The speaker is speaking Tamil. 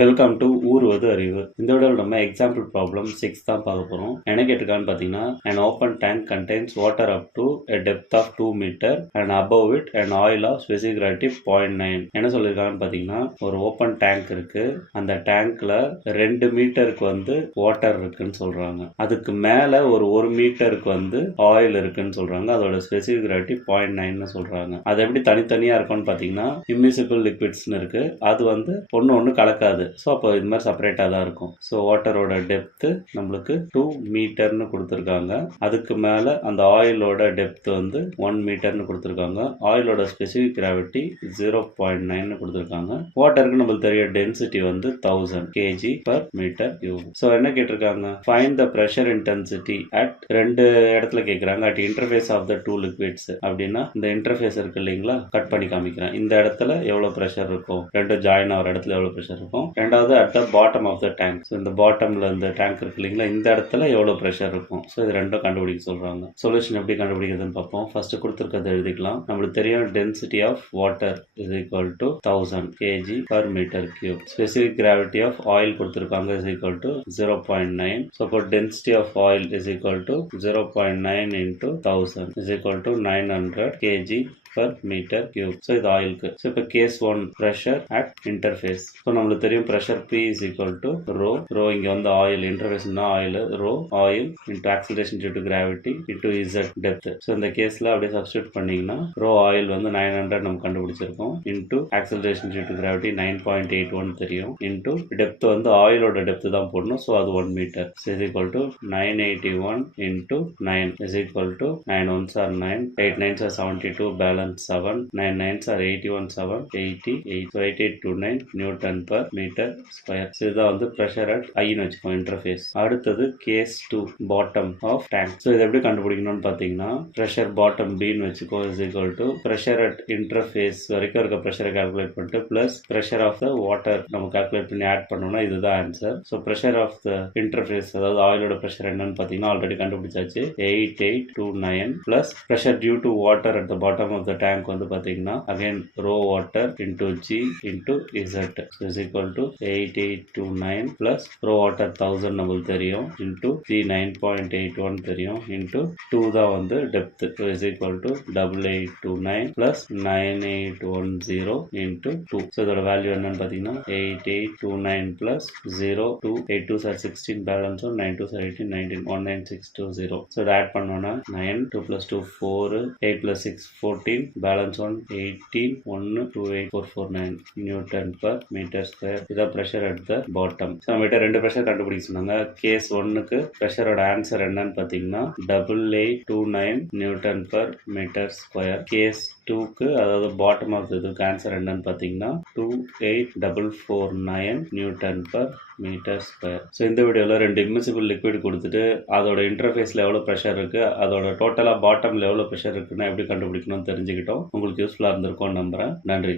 வெல்கம் டு ஊர்வது அறிவு. இந்த விட நம்ம எக்ஸாம்பிள் ப்ராப்ளம் 6 தான் பார்க்க போகிறோம். என்ன கேட்டிருக்கான்னு பார்த்தீங்கன்னா, an open tank contains water up to a depth of 2 meter and above it an oil of specific gravity 0.9. என்ன சொல்லியிருக்காங்கன்னு பார்த்தீங்கன்னா, ஒரு ஓப்பன் டேங்க் இருக்கு. அந்த டேங்க்ல 2 மீட்டருக்கு வாட்டர் இருக்குன்னு சொல்றாங்க. அதுக்கு மேல ஒரு 1 மீட்டருக்கு ஆயில் இருக்குன்னு சொல்றாங்க. அதோட ஸ்பெசிபிக் கிராவிட்டி 0.9 சொல்றாங்க. அது எப்படி தனித்தனியா இருக்கும்னு பார்த்தீங்கன்னா, இம்மிசிபிள் லிக்விட்ஸ்னு இருக்கு. அது ஒன்று கலக்காது. ஸோ அப்போ இது மாதிரி செப்பரேட்டாக தான் இருக்கும். ஸோ வாட்டரோட டெப்த்து நம்மளுக்கு 2 மீட்டர்னு கொடுத்துருக்காங்க. அதுக்கு மேலே அந்த ஆயிலோட டெப்த் 1 மீட்டர்னு கொடுத்துருக்காங்க. ஆயிலோட ஸ்பெசிஃபிக் கிராவிட்டி 0.9 கொடுத்துருக்காங்க. வாட்டருக்கு நம்மளுக்கு தெரிய density 1000 kg per meter cube. So என்ன கேட்டிருக்காங்க, find the pressure intensity at 2 இடத்துல கேட்குறாங்க. At interface of the 2 liquids அப்படின்னா இந்த இன்டர்ஃபேஸ் இருக்கு இல்லைங்களா, கட் பண்ணி காமிக்கிறேன். இந்த இடத்துல எவ்வளோ ப்ரெஷர் இருக்கும், 2 ஜாயின் ஆகிற இடத்துல எவ்வளோ ப்ரெஷர் இருக்கும். ரெண்டாவது at the bottom of the tank. So இந்த பாட்டம்ல இந்த டேங்க் இருக்கு இல்லைங்களா, இந்த இடத்துல எவ்வளோ ப்ரெஷர் இருக்கும். ஸோ இது ரெண்டும் கண்டுபிடிக்க சொல்றாங்க. சொல்யூஷன் எப்படி கண்டுபிடிக்கிறதுன்னு பார்ப்போம். ஃபர்ஸ்ட் கொடுத்துருக்கதை எழுதிக்கலாம். நம்மளுக்கு தெரியும் density of water is equal to 1000 kg per meter cube. Specific gravity of oil கொடுத்துருக்காங்க இஸ் ஈக்குவல் டு 0.9. ஸோ இப்போ density of oil is equal to 0.9 into 1000 is equal to 900 kg per meter cube. So இது ஆயிலுக்கு. ஸோ இப்போ case 1 pressure at interface. So நம்மளுக்கு தெரியும் pressure P is equal to rho இங்கே ஆயில், இன்டர்ஃபேஸ்னா oil, rho oil into acceleration due to gravity into z depth. So இந்த கேஸில் அப்படியே சப்ஸ்டியூட் பண்ணிங்கன்னா ரோ ஆயில் 900 நம்ம கண்டுபிடிச்சிருக்கோம். Into acceleration due to gravity 9.81 தெரியும். இன்டூ டெப்த் ஆயிலோட டெப்த் தான் போடணும். ஸோ அது 1 metre. So is equal to 981 into 9 is equal to 9 1s are 9, 8 9s are 72, balance 7, 9 9s are 81, 7, 88. So 8829 Newton per meter square. So இதுதான் pressure at I ன்னு வச்சுக்கோம் இன்டர்ஃபேஸ். அடுத்தது case 2 bottom of tank. So இதை எப்படி கண்டுபிடிக்கணும்னு பார்த்தீங்கன்னா, ப்ரெஷர் பாட்டம் பின்னு வச்சுக்கோ is equal to pressure at interface வரைக்கும் இருக்க ப்ரெஷரை கால்குலேட் பண்ணிட்டு plus pressure of the water நம்ம கால்குலேட் பண்ணி ஆட் பண்ணோம்னா இதுதான் answer. So pressure of the interface, அதாவது ஆயிலோட ப்ரெஷர் என்னன்னு பார்த்தீங்கன்னா ஆல்ரெடி கண்டுபிடிச்சாச்சு, 8829 plus pressure due to water at the bottom of the tank பார்த்தீங்கன்னா again rho water into G into z is equal to 8829 plus rho water 1000 நம்மளுக்கு தெரியும் இன்டூ ஜி 9.81 தெரியும் இன்டூ 2 தான் depth is equal to 8829 plus 9810 into 2. So இதோட வேல்யூ என்னன்னு பார்த்தீங்கன்னா 8829 plus 0 2 8 2s are 16, balance 9 2s are 18, 19 19620. So இதை ஆட் பண்ணோன்னா 9 2 plus 2 4 8 plus 6 14, balance 18 1 28449 newton per metre square. இதான் ப்ரெஷர் அட் த பாட்டம். நம்ம கிட்ட 2 ப்ரெஷர் கண்டுபிடிக்க சொன்னாங்க. கேஸ் 1க்கு ப்ரெஷரோட ஆன்சர் என்னன்னு பார்த்தீங்கன்னா 8829 newton per metre square. Case 2க்கு அதாவது பாட்டம் ஆஃப் இதுக்கு ஆன்சர் என்னன்னு பார்த்தீங்கன்னா 28449 newton per metre square. So இந்த வீடியோவில் 2 இம்மிசிபிள் லிக்விட் கொடுத்துட்டு அதோட இன்டர்ஃபேஸில் எவ்வளோ ப்ரெஷர் இருக்குது, அதோட டோட்டலாக பாட்டமில் எவ்வளோ ப்ரெஷர் இருக்குன்னா எப்படி கண்டுபிடிக்கணும்னு தெரிஞ்சுக்கிட்டோம். உங்களுக்கு யூஸ்ஃபுல்லாக இருந்திருக்கும்னு நம்புகிறேன். நன்றி.